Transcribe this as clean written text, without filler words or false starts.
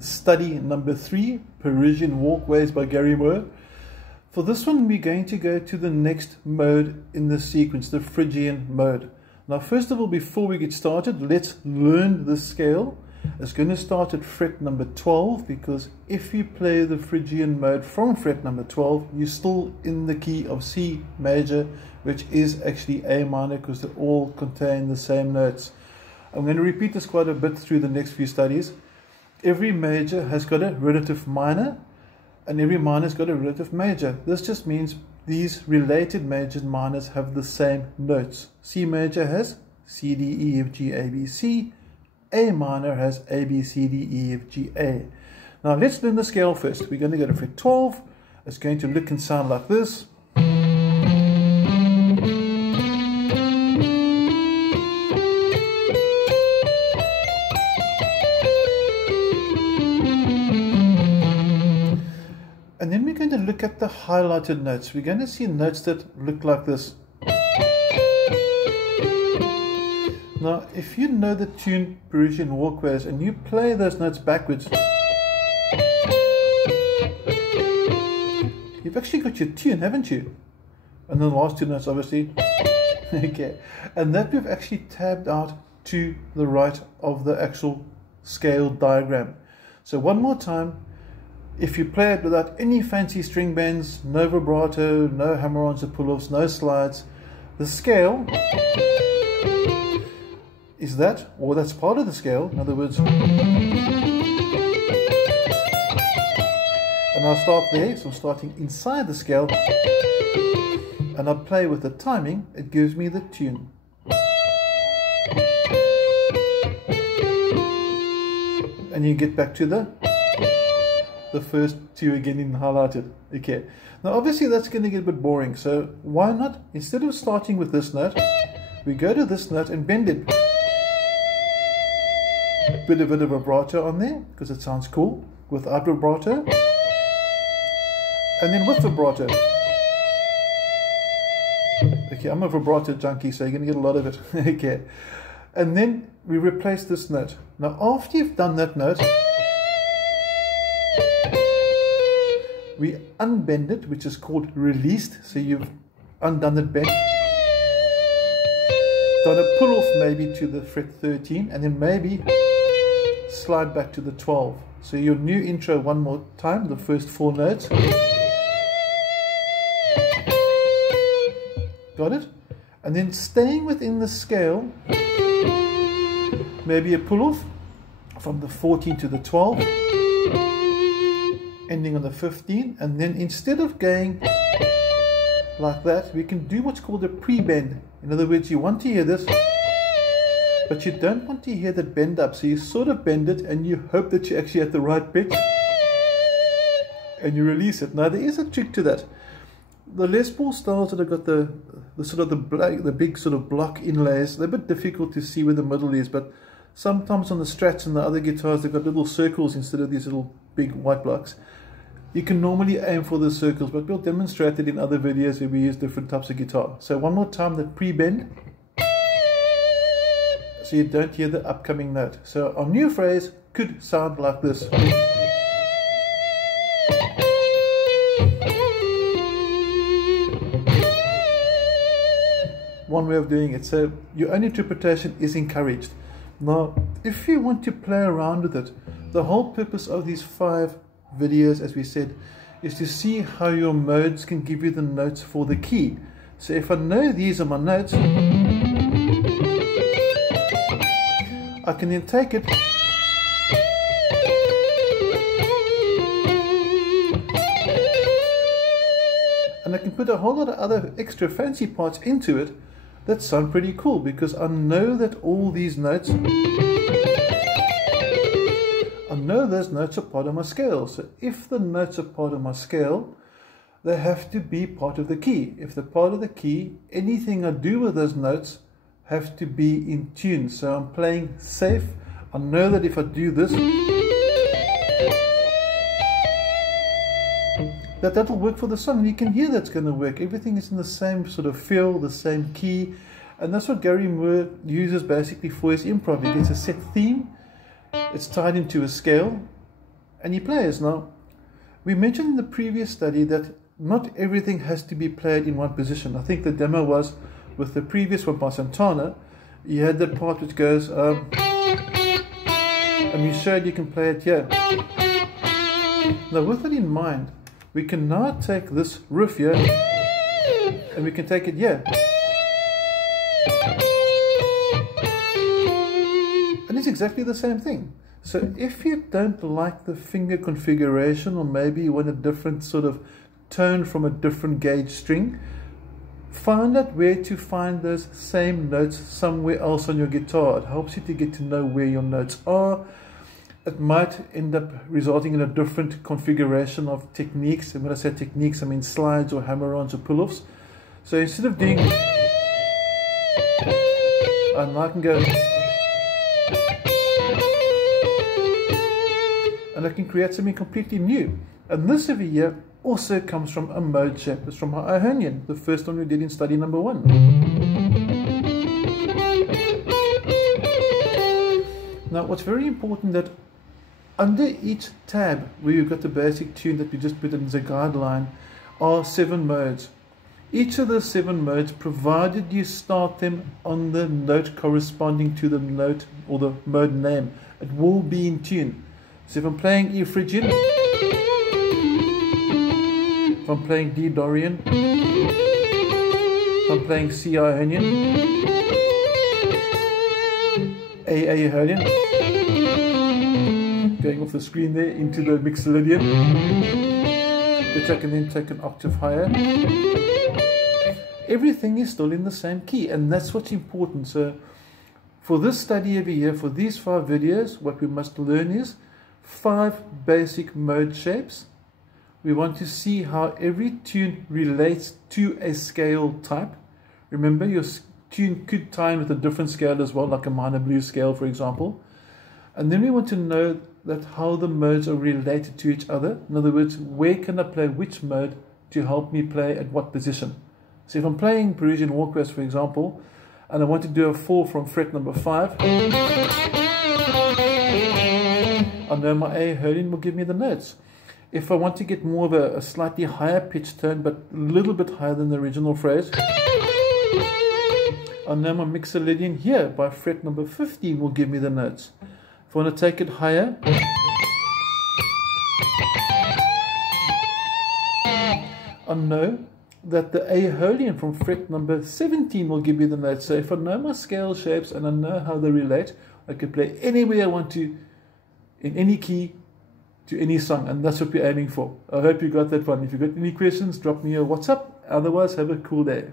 study number 3, Parisian Walkways by Gary Moore. For this one, we're going to go to the next mode in the sequence, the Phrygian Mode. Now, first of all, before we get started, let's learn the scale. It's going to start at fret number 12, because if you play the Phrygian Mode from fret number 12, you're still in the key of C major, which is actually A minor, because they all contain the same notes. I'm going to repeat this quite a bit through the next few studies. Every major has got a relative minor, and every minor has got a relative major. This just means these related majors and minors have the same notes. C major has C, D, E, F, G, A, B, C. A minor has A, B, C, D, E, F, G, A. Now let's learn the scale first. We're going to go to fret 12. It's going to look and sound like this. And then we're going to look at the highlighted notes. We're going to see notes that look like this. Now, if you know the tune Parisian Walkways and you play those notes backwards, you've actually got your tune, haven't you? And then the last two notes, obviously. Okay. And that we've actually tabbed out to the right of the actual scale diagram. So one more time. If you play it without any fancy string bends, no vibrato, no hammer-ons or pull-offs, no slides, the scale is that, or that's part of the scale, in other words. And I'll start there, so I'm starting inside the scale, and I play with the timing, it gives me the tune. And you get back to the first two again in highlighted. Okay, now obviously that's going to get a bit boring, so why not, instead of starting with this note, we go to this note and bend it. Put a bit of vibrato on there because it sounds cool, without vibrato, and then with vibrato. Okay, I'm a vibrato junkie, so you're going to get a lot of it. Okay, and then we replace this note. Now after you've done that note, we unbend it, which is called released. So you've undone that bend, done a pull off maybe to the fret 13, and then maybe slide back to the 12. So your new intro one more time, the first 4 notes. Got it? And then staying within the scale, maybe a pull off from the 14 to the 12. Ending on the 15, and then instead of going like that, we can do what's called a pre-bend. In other words, you want to hear this, but you don't want to hear that bend up, so you sort of bend it and you hope that you're actually at the right pitch, and you release it. Now there is a trick to that. The Les Paul styles that have got the big sort of block inlays, they're a bit difficult to see where the middle is, but sometimes on the Strats and the other guitars they've got little circles instead of these little big white blocks. You can normally aim for the circles, but we'll demonstrate it in other videos where we use different types of guitar. So one more time, that pre-bend, so you don't hear the upcoming note. So our new phrase could sound like this. One way of doing it. So your own interpretation is encouraged. Now, if you want to play around with it, the whole purpose of these 5 videos, as we said, is to see how your modes can give you the notes for the key. So if I know these are my notes, I can then take it and I can put a whole lot of other extra fancy parts into it that sound pretty cool, because I know that all these notes, I know those notes are part of my scale. So if the notes are part of my scale, they have to be part of the key. If they're part of the key, anything I do with those notes have to be in tune. So I'm playing safe. I know that if I do this, that'll work for the song. You can hear that's going to work. Everything is in the same sort of feel, the same key. And that's what Gary Moore uses basically for his improv. He gets a set theme, it's tied into a scale, and he plays. Now, we mentioned in the previous study that not everything has to be played in one position. I think the demo was with the previous one by Santana. You had that part which goes, and we showed you can play it here. Now, with that in mind, we can now take this riff here and we can take it here. And it's exactly the same thing. So if you don't like the finger configuration, or maybe you want a different sort of tone from a different gauge string, find out where to find those same notes somewhere else on your guitar. It helps you to get to know where your notes are. It might end up resulting in a different configuration of techniques. And when I say techniques, I mean slides or hammer-ons or pull-offs. So instead of doing, and I can go, and I can create something completely new. And this over here also comes from a mode shape. It's from our Ionian, the first one we did in study number 1. Now, what's very important that under each tab where you've got the basic tune that we just put in as a guideline are 7 modes. Each of the 7 modes, provided you start them on the note corresponding to the note or the mode name, it will be in tune. So if I'm playing E Phrygian, if I'm playing D Dorian, if I'm playing C Ionian, A Ionian, going off the screen there into the Mixolydian, which I can then take an octave higher. Everything is still in the same key, and that's what's important. So for this study over here, for these 5 videos, what we must learn is 5 basic mode shapes. We want to see how every tune relates to a scale type. Remember, your tune could tie in with a different scale as well, like a minor blues scale, for example. And then we want to know that how the modes are related to each other. In other words, where can I play which mode to help me play at what position? So if I'm playing Parisian Walkways, for example, and I want to do a 4 from fret number 5, I know my A Ionian will give me the notes. If I want to get more of a slightly higher pitched tone, but a little bit higher than the original phrase, I know my Mixolydian here by fret number 15 will give me the notes. If I want to take it higher, I know that the A Ionian from fret number 17 will give me the notes. So if I know my scale shapes and I know how they relate, I can play anywhere I want to, in any key, to any song, and that's what we're aiming for. I hope you got that one. If you've got any questions, drop me a WhatsApp. Otherwise, have a cool day.